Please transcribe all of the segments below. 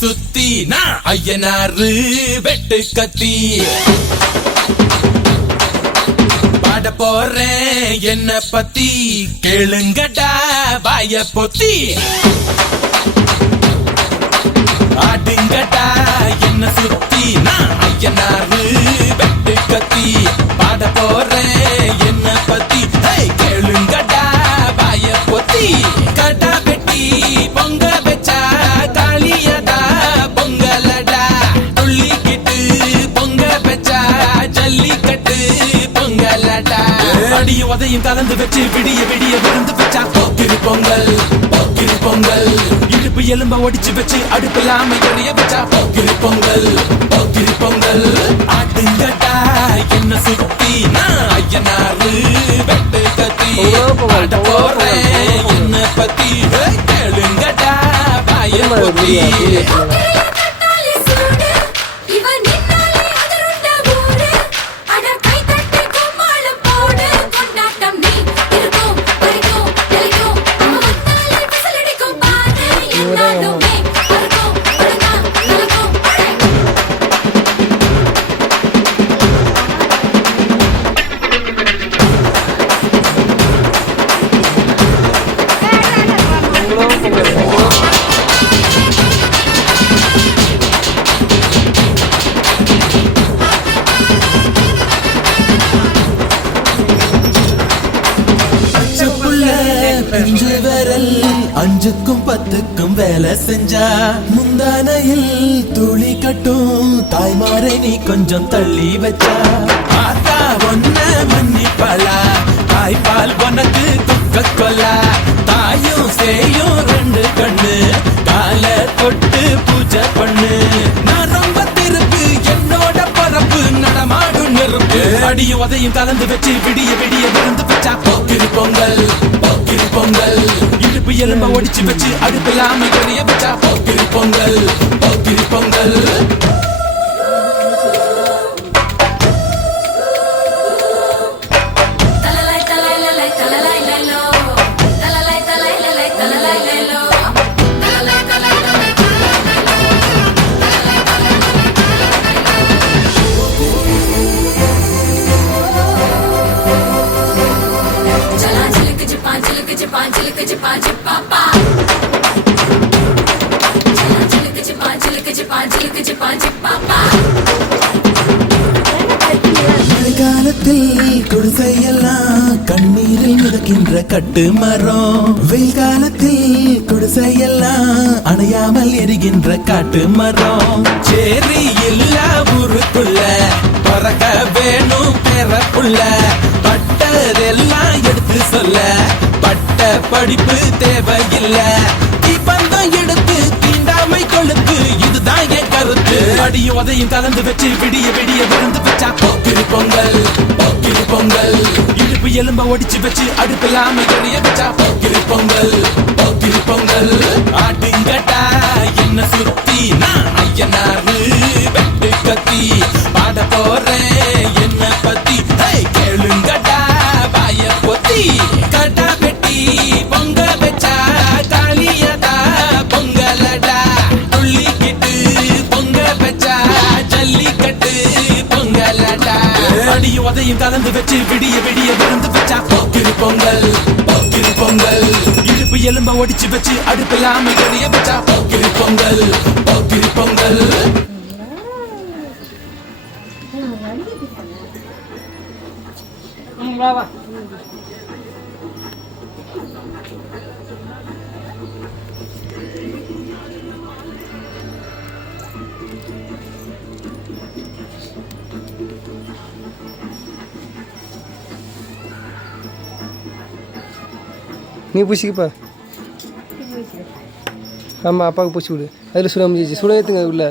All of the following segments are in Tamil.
சுத்தி நான் ஐயனாரு வெட்டு கத்தி பாட போறேன் என்ன பத்தி கேளுங்கடா வாய பொத்தி ஆடுங்கடா என்ன சுத்தி நான் ஐயனாரு வெட்டு கத்தி பாட போறேன் என்ன பத்தி கேளுங்கடா வாய பொத்தி கடா வெட்டி பொங்க வச்சா காளியதா பொங்கலடா துள்ளிக்கிட்டு பொங்க வச்சா ஜல்லிக்கட்டு பொங்கலடா அடிய உதையும் கலந்து வச்சு விடிய விடிய விருந்து வச்சா போக்கிரி பொங்கல் போக்கிரி பொங்கல் இடுப்பு எலும்ப ஒடிச்சு வச்சு அடுப்பில்லாம எறிய வச்சா போக்கிரி பொங்கல் போக்கிரி பொங்கல் ஆட்டுங்கட்டா என்ன சுத்தி நான் ஐயனாரு வெட்டு கத்தி ஆட போறேன் என்ன பத்தி கேளுங்கட்டா வாய பொத்தி அஞ்சுக்கும் பத்துக்கும் வேலை செஞ்சா முந்தானையில் துளி கட்டும் தாய்மாரை நீ கொஞ்சம் தள்ளி வச்சா ஆத்தா ஒன்ன மன்னிப்பலா தாய்பால் உனக்கு துக்க கொல்லா தாயும் சேயும் ரெண்டு கண்ணு கால தொட்டு பூஜை பண்ணு நான் ரொம்ப திருப்பு என்னோட பரப்பு நடமாடும் நெருப்பு அடியும் உதையும் கலந்து வச்சு விடிய விடிய விருந்து வச்சா போக்கிரி பொங்கல் போக்கிரி பொங்கல் இடுப்பு எலும்ப ஒடிச்சு வச்சு அடுப்பில்லாம எறிய வச்சா போக்கிரி பொங்கல் போக்கிரி பொங்கல் காலத்தில் குடிசையெல்லாம் கண்ணீரில் மிதக்கின்ற கட்டு மரம் வெயில் காலத்தில் குடிசையெல்லாம் அணையாமல் எரிகின்ற காட்டு மரம் சேரி இல்ல ஊருக்குள்ள பறக்க வேணும் பிறப்புள்ள பட்டதெல்லாம் எடுத்து சொல்ல பட்ட படிப்பு தேவையில்லை பந்தம் எடுத்து தீண்டாமை கொழுத்து இதுதான் என் கருத்து அடியும் உதையும் கலந்து வச்சு விடிய விடிய விருந்து வச்சா போக்கிரி பொங்கல் போக்கிரி பொங்கல் இடுப்பு எலும்ப ஒடிச்சு வச்சு அடுப்பில்லாம எறிய வச்சா போக்கிரி பொங்கல் போக்கிரி பொங்கல் ஆட்டுங்கட்டா என்ன சுத்தி நான் ஐயனாரு வெட்டு கத்தி பாட போறேன் என்ன பத்தி கேளுங்கட்டா வாய பொத்தி கடா வெட்டி பொங்க வச்சா காளியதா பொங்கலடா துள்ளிக்கிட்டு பொங்க வச்சா ஜல்லிக்கட்டு பொங்கலடா அடியும் உதையும் கலந்து வச்சு விடிய விடிய விருந்து வச்சா போக்கிரி பொங்கல் போக்கிரி பொங்கல் இடுப்பு எலும்ப ஒடிச்சு வச்சு அடுப்பில்லாம எறிய வச்சா போக்கிரி பொங்கல் போக்கிரி பொங்கல் நீ பூசிக்கப்பா ஆமாம் அப்பாவுக்கு பூச்சி விடு அதில் சுட முடிஞ்சிச்சு சுட ஏற்றுங்க உள்ள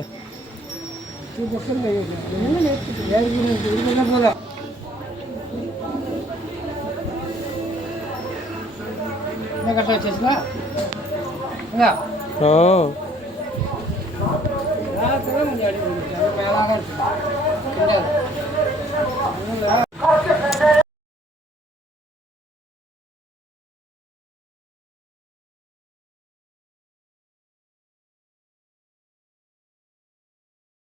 ஆ